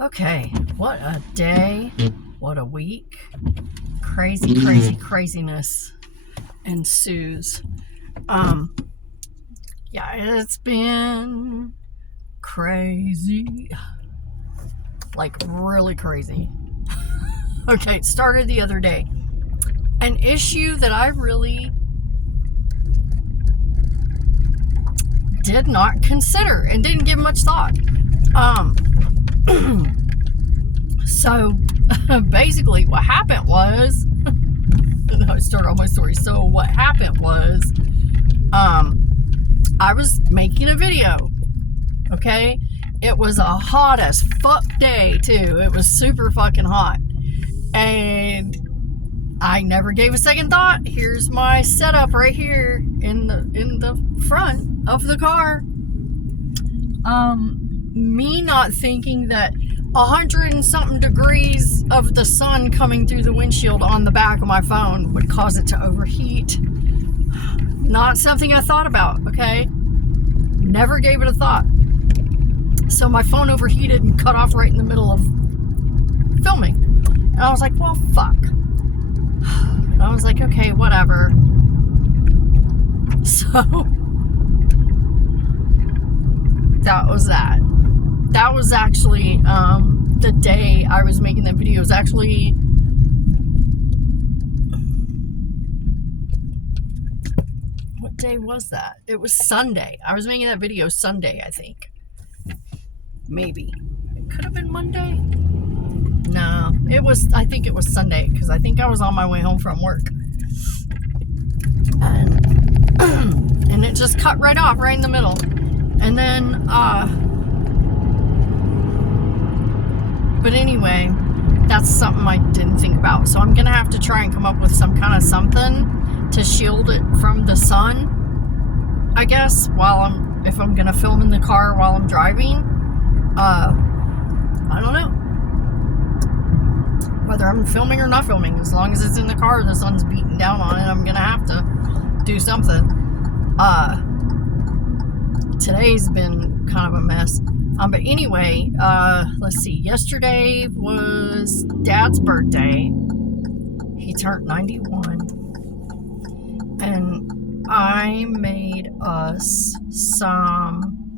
Okay, what a day, what a week. Craziness ensues. Yeah, it's been crazy. Like, really crazy. Okay, it started the other day. An issue that I really did not consider and didn't give much thought. So basically what happened was I started all my story. So what happened was I was making a video. Okay, it was a hot as fuck day too. It was super fucking hot, and I never gave a second thought. Here's my setup right here in the front of the car. Me not thinking that 100 and something degrees of the sun coming through the windshield on the back of my phone would cause it to overheat. Not something I thought about, okay? Never gave it a thought. So my phone overheated and cut off right in the middle of filming. And I was like, well, fuck. And I was like, okay, whatever. So that was that. That was actually the day I was making that video. It was actually what day was that? It was Sunday. I was making that video Sunday, I think. Maybe. It could have been Monday. No, I think it was Sunday, because I think I was on my way home from work. And it just cut right off, right in the middle. And then, but anyway, that's something I didn't think about. So I'm going to have to try and come up with some kind of something to shield it from the sun, I guess, if I'm going to film in the car while I'm driving. I don't know. Whether I'm filming or not filming, as long as it's in the car, the sun's beating down on it, I'm going to have to do something. Today's been kind of a mess. But anyway, let's see. Yesterday was Dad's birthday. He turned 91. And I made us some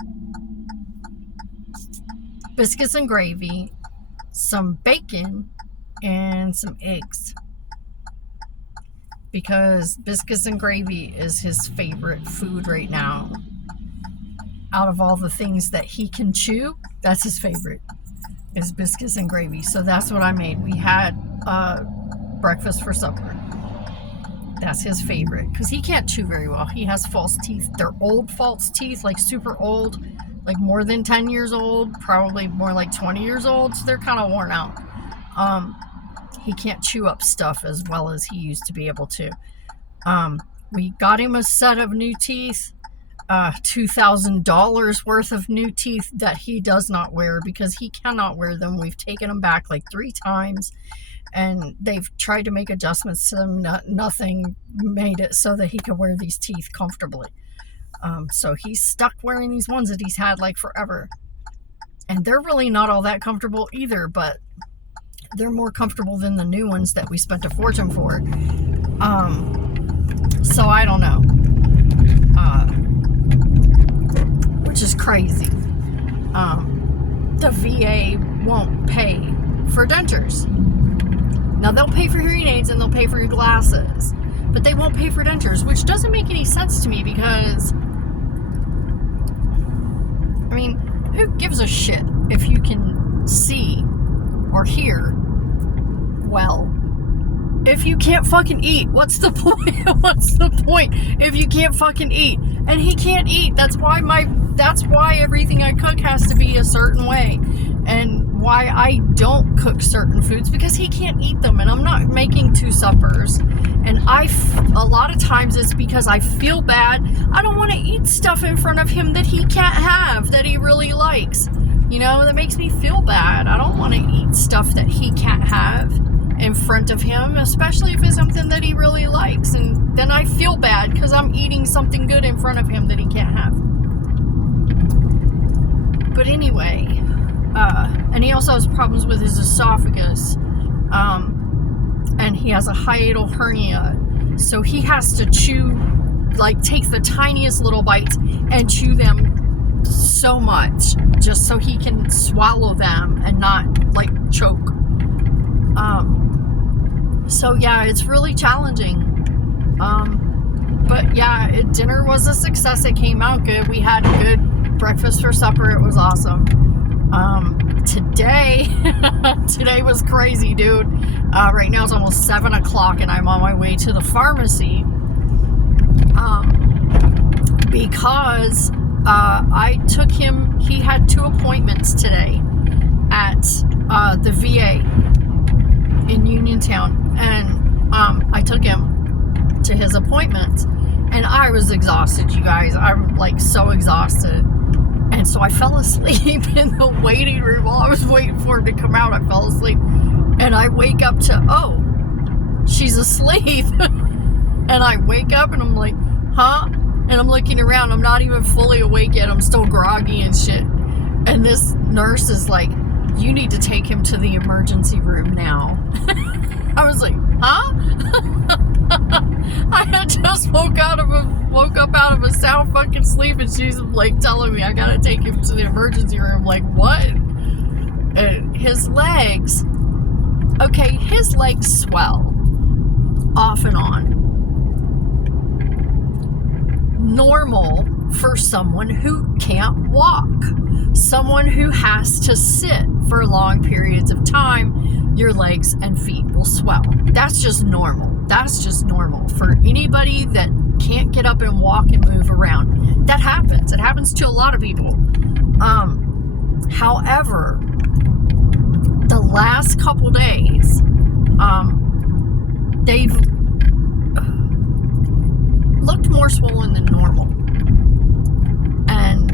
biscuits and gravy, some bacon, and some eggs. Because biscuits and gravy is his favorite food right now. Out of all the things that he can chew, that's his favorite, is biscuits and gravy. So that's what I made. We had breakfast for supper. That's his favorite, because he can't chew very well. He has false teeth. They're old false teeth, like super old, like more than 10 years old, probably more like 20 years old. So they're kind of worn out. He can't chew up stuff as well as he used to be able to. We got him a set of new teeth. $2,000 worth of new teeth that he does not wear because he cannot wear them. We've taken them back like 3 times, and they've tried to make adjustments to them. Nothing made it so that he could wear these teeth comfortably. So he's stuck wearing these ones that he's had like forever, and they're really not all that comfortable either, but they're more comfortable than the new ones that we spent a fortune for. So I don't know. Which is crazy. The VA won't pay for dentures. Now they'll pay for hearing aids and they'll pay for your glasses, but they won't pay for dentures, which doesn't make any sense to me because, I mean, who gives a shit if you can see or hear well? If you can't fucking eat, what's the point? What's the point if you can't fucking eat? And he can't eat. That's why everything I cook has to be a certain way. And why I don't cook certain foods, because he can't eat them, and I'm not making 2 suppers. And a lot of times it's because I feel bad. I don't want to eat stuff in front of him that he can't have, that he really likes. You know, that makes me feel bad. I don't want to eat stuff that he can't have in front of him, especially if it's something that he really likes, and then I feel bad because I'm eating something good in front of him that he can't have. But anyway, and he also has problems with his esophagus, and he has a hiatal hernia, so he has to chew, like take the tiniest little bites and chew them so much just so he can swallow them and not like choke. So yeah, it's really challenging. But yeah, dinner was a success. It came out good. We had good breakfast for supper. It was awesome. Today was crazy, dude. Right now it's almost 7 o'clock and I'm on my way to the pharmacy. Because I took him, he had 2 appointments today at the VA in Uniontown, and I took him to his appointment, and I was exhausted, you guys. I'm like so exhausted, and so I fell asleep in the waiting room while I was waiting for him to come out. I fell asleep, and I wake up to, oh, she's asleep. And I wake up and I'm like, huh? And I'm looking around, I'm not even fully awake yet, I'm still groggy and shit. And this nurse is like, you need to take him to the emergency room now. I was like, huh? I had just woke up out of a sound fucking sleep, and she's like telling me I gotta take him to the emergency room. Like, what? And his legs swell off and on. Normal for someone who can't walk, someone who has to sit for long periods of time, your legs and feet will swell. That's just normal. That's just normal for anybody that can't get up and walk and move around. That happens. It happens to a lot of people. However, the last couple days, they've looked more swollen than normal. And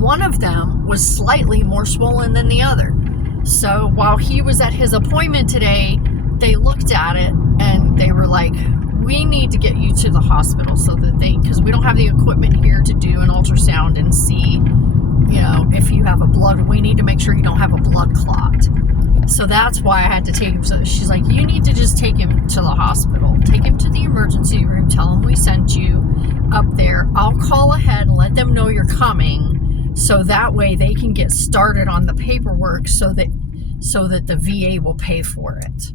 one of them was slightly more swollen than the other. So while he was at his appointment today, they looked at it and they were like, we need to get you to the hospital so that because we don't have the equipment here to do an ultrasound and see, you know, if you have we need to make sure you don't have a blood clot. So that's why I had to take him. So she's like, you need to just take him to the hospital. Take him to the emergency room. Tell him we sent you up there. I'll call ahead and let them know you're coming. So that way they can get started on the paperwork so that the VA will pay for it.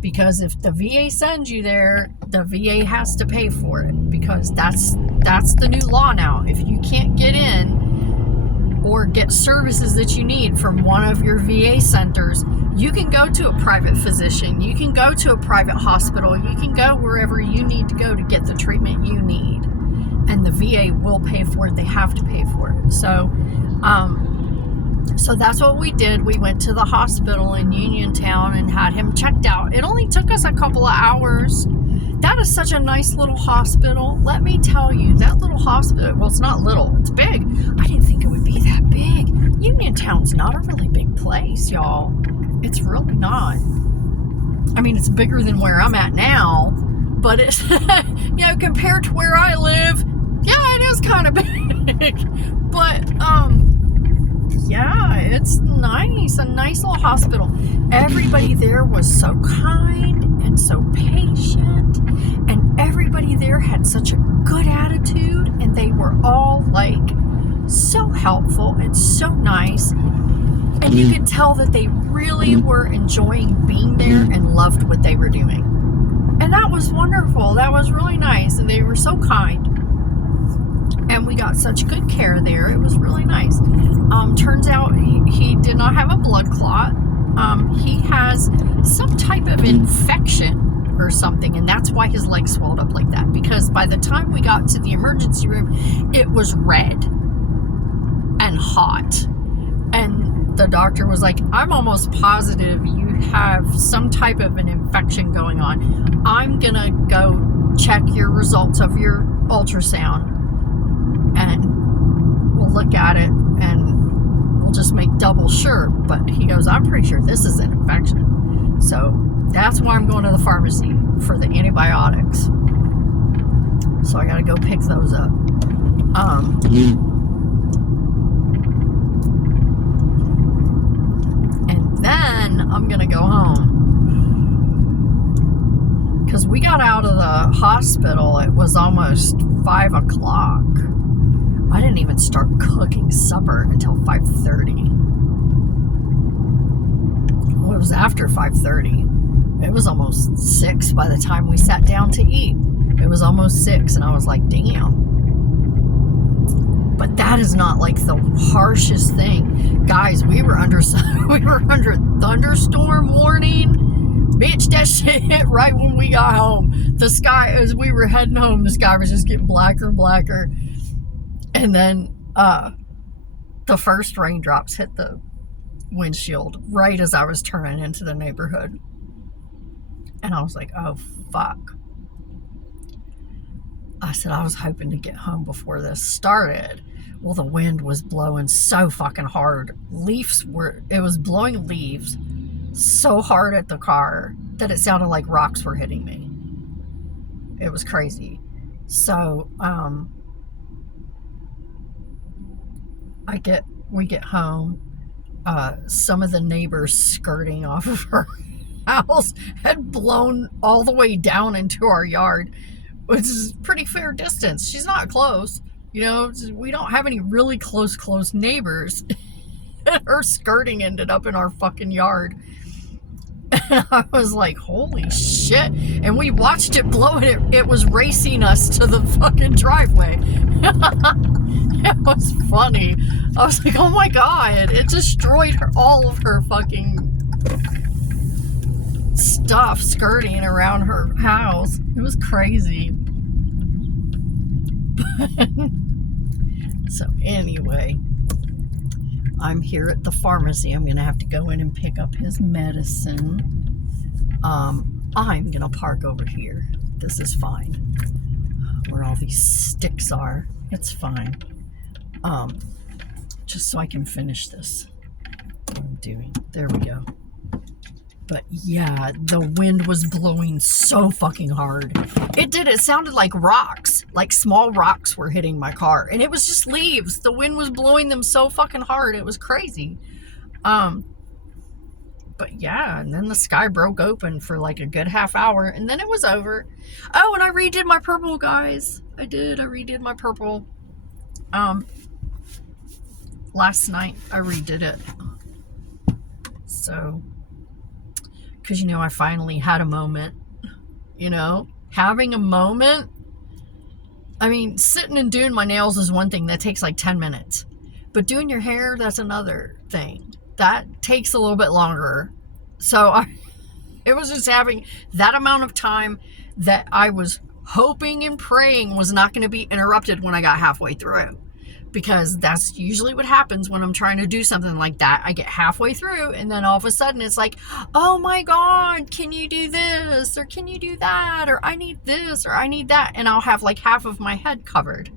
Because if the VA sends you there, the VA has to pay for it. Because that's the new law now. If you can't get in or get services that you need from one of your VA centers, you can go to a private physician, you can go to a private hospital, you can go wherever you need to go to get the treatment you need. And the VA will pay for it. They have to pay for it. So that's what we did. We went to the hospital in Uniontown and had him checked out. It only took us a couple of hours. That is such a nice little hospital. Let me tell you, that little hospital, well, it's not little, it's big. I didn't think it would be that big. Uniontown's not a really big place, y'all. It's really not. I mean, it's bigger than where I'm at now, but it's, compared to where I live, yeah, it is kind of big. But, yeah, it's nice. A nice little hospital. Everybody there was so kind and so patient, and everybody there had such a good attitude, and they were all like so helpful and so nice, and you could tell that they really were enjoying being there and loved what they were doing. And that was wonderful. That was really nice, and they were so kind. And we got such good care there. It was really nice. Turns out he did not have a blood clot. He has some type of infection or something, and that's why his legs swelled up like that. Because by the time we got to the emergency room, it was red and hot. And the doctor was like, I'm almost positive you have some type of an infection going on. I'm gonna go check your results of your ultrasound, and we'll look at it and we'll just make double sure. But he goes, I'm pretty sure this is an infection. So that's why I'm going to the pharmacy for the antibiotics. So I got to go pick those up. I'm gonna go home. Because we got out of the hospital, it was almost 5 o'clock. I didn't even start cooking supper until 5:30. Well, it was after 5:30. It was almost 6 by the time we sat down to eat. It was almost 6, and I was like, damn. But that is not like the harshest thing. Guys, we were under thunderstorm warning. Bitch, that shit hit right when we got home. The sky, as we were heading home, the sky was just getting blacker and blacker. And then the first raindrops hit the windshield right as I was turning into the neighborhood. And I was like, oh, fuck. I said, I was hoping to get home before this started. Well, the wind was blowing so fucking hard. It was blowing leaves so hard at the car that it sounded like rocks were hitting me. It was crazy. So, we get home. Some of the neighbors skirting off of her house had blown all the way down into our yard, which is pretty fair distance. She's not close. You know, we don't have any really close neighbors. And her skirting ended up in our fucking yard. And I was like, holy shit. And we watched it blow, and it was racing us to the fucking driveway. It was funny. I was like, oh my God. It destroyed all of her fucking stuff skirting around her house. It was crazy. So anyway, I'm here at the pharmacy. I'm gonna have to go in and pick up his medicine. I'm gonna park over here. This is fine. Where all these sticks are, it's fine. Just so I can finish this. What I'm doing. There we go. But yeah, the wind was blowing so fucking hard. It sounded like rocks, like small rocks were hitting my car. And it was just leaves. The wind was blowing them so fucking hard. It was crazy. But yeah, and then the sky broke open for like a good half hour, and then it was over. Oh, and I redid my purple, guys. I redid my purple. Last night I redid it. So, because, you know, I finally had a moment, you know, having a moment. I mean, sitting and doing my nails is one thing that takes like 10 minutes, but doing your hair, that's another thing. That takes a little bit longer. So it was just having that amount of time that I was hoping and praying was not going to be interrupted when I got halfway through. Because that's usually what happens when I'm trying to do something like that. I get halfway through, and then all of a sudden it's like, oh my God, can you do this? Or can you do that? Or I need this, or I need that. And I'll have like half of my head covered.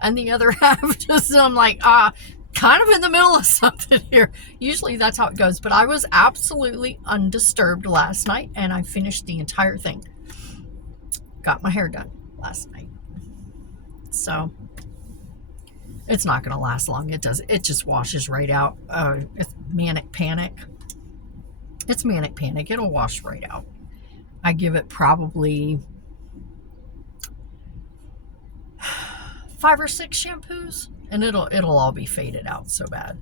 And the other half just, I'm like, kind of in the middle of something here. Usually that's how it goes. But I was absolutely undisturbed last night, and I finished the entire thing. Got my hair done last night. So it's not going to last long. It just washes right out. It's manic panic. It's manic panic. It'll wash right out. I give it probably 5 or 6 shampoos, and it'll all be faded out so bad.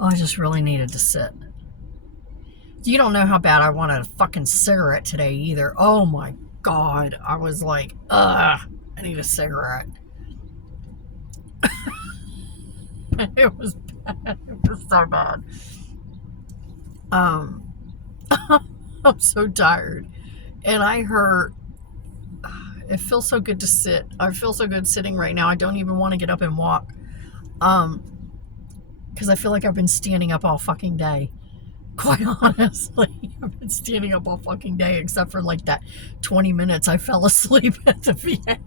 Oh, I just really needed to sit. You don't know how bad I wanted a fucking cigarette today either. Oh my God, I was like, I need a cigarette. It was bad. It was so bad. I'm so tired. And I heard, it feels so good to sit. I feel so good sitting right now. I don't even want to get up and walk. Because I feel like I've been standing up all fucking day. Quite honestly, I've been standing up all fucking day, except for like that 20 minutes I fell asleep at the VA.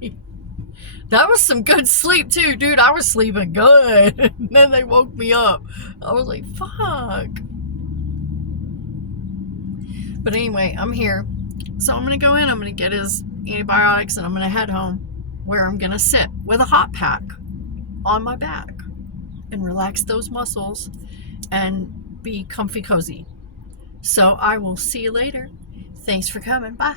That was some good sleep too, dude. I was sleeping good. And then they woke me up. I was like, fuck. But anyway, I'm here. So I'm going to go in. I'm going to get his antibiotics, and I'm going to head home, where I'm going to sit with a hot pack on my back. and relax those muscles and be comfy cozy. So I will see you later. Thanks for coming. Bye.